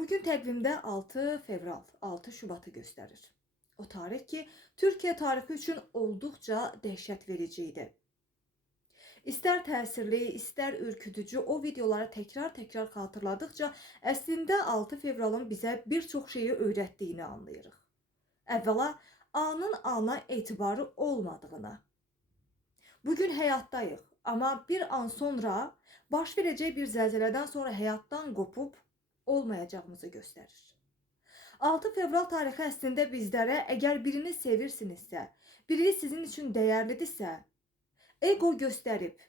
Bugün təqvimdə 6 fevral, 6 Şubatı göstərir. O tarix ki, Türkiyə tarixi üçün olduqca dəhşətverici idi. İstər təsirli, istər ürkütücü o videoları təkrar-təkrar xatırladıqca əslində 6 fevralın bizə bir çox şeyi öyrətdiyini anlayırıq. Əvvəla, anın ana etibarı olmadığına. Bugün həyatdayıq, amma bir an sonra baş verəcək bir zəlzələdən sonra həyatdan qopub olmayacağımızı göstərir. 6 fevral tarixi əslində bizlərə əgər birini sevirsinizsə, biri sizin üçün dəyərlidirsə, ego göstərib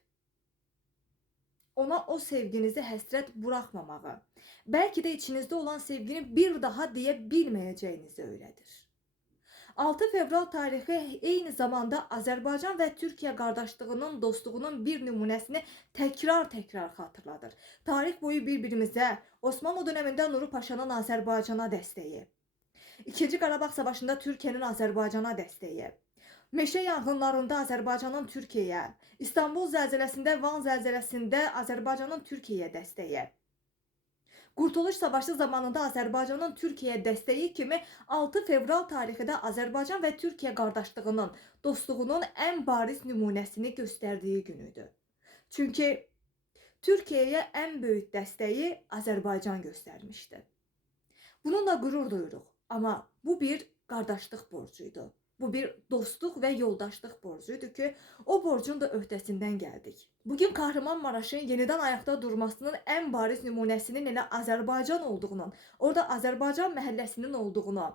ona o sevginizi həsrət buraxmamağı, bəlkə də içinizdə olan sevgini bir daha deyə bilməyəcəyinizi öyrədir. 6 fevral tarixi eyni zamanda Azərbaycan və Türkiyə qardaşlığının, dostluğunun bir nümunəsini təkrar-təkrar xatırladır. Tarix boyu bir-birimizə Osmanlı dövründə Nuru Paşanın Azərbaycana dəstəyi, İkinci Qarabağ Savaşında Türkiyənin Azərbaycana dəstəyi, meşə yanğınlarında Azərbaycanın Türkiyəyə, İstanbul zəlzələsində, Van zəlzələsində Azərbaycanın Türkiyəyə dəstəyi, Qurtuluş Savaşı zamanında Azərbaycanın Türkiyəyə dəstəyi kimi 6 fevral tarixi də Azərbaycan və Türkiyə qardaşlığının, dostluğunun ən bariz nümunəsini göstərdiyi günüdür. Çünki Türkiyəyə ən böyük dəstəyi Azərbaycan göstərmişdi. Bununla qürur duyuruq, amma bu bir qardaşlıq borcuydu. Bu bir dostluq və yoldaşlıq borcuydu ki, o borcun da öhdəsindən gəldik. Bugün Kahramanmaraşın yenidən ayaqda durmasının ən bariz nümunəsinin elə Azərbaycan olduğunun, orada Azərbaycan məhəlləsinin olduğunu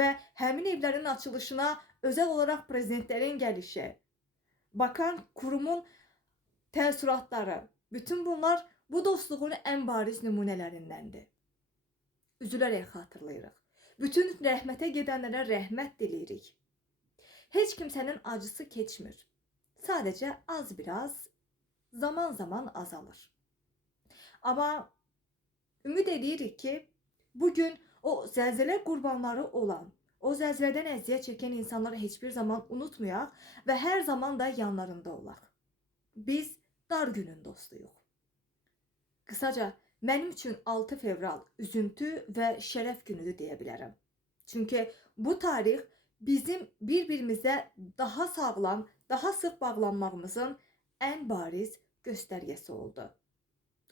və həmin evlərin açılışına özəl olaraq prezidentlərin gəlişi, bakan kurumun təəssüratları, bütün bunlar bu dostluğun ən bariz nümunələrindəndir. Üzülərək xatırlayırıq. Bütün rəhmətə gedənlərə rəhmət diləyirik. Heç kimsənin acısı keçmir. Sadəcə az biraz, zaman-zaman azalır. Amma ümid edirik ki, bugün o zəlzələ qurbanları olan, o zəlzələdən əziyyət çəkən insanları heç bir zaman unutmayaq və hər zaman da yanlarında olaq. Biz dar günün dostuyuq. Qısaca, mənim üçün 6 fevral üzüntü və şərəf günüdür deyə bilərəm. Çünki bu tarix bizim bir-birimizə daha sağlam, daha sıx bağlanmağımızın ən bariz göstərgəsi oldu.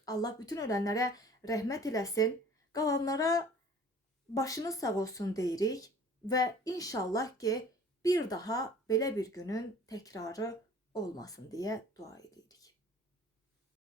Allah bütün ölənlərə rəhmət eləsin, qalanlara başınız sağ olsun deyirik və inşallah ki, bir daha belə bir günün təkrarı olmasın deyə dua edirik.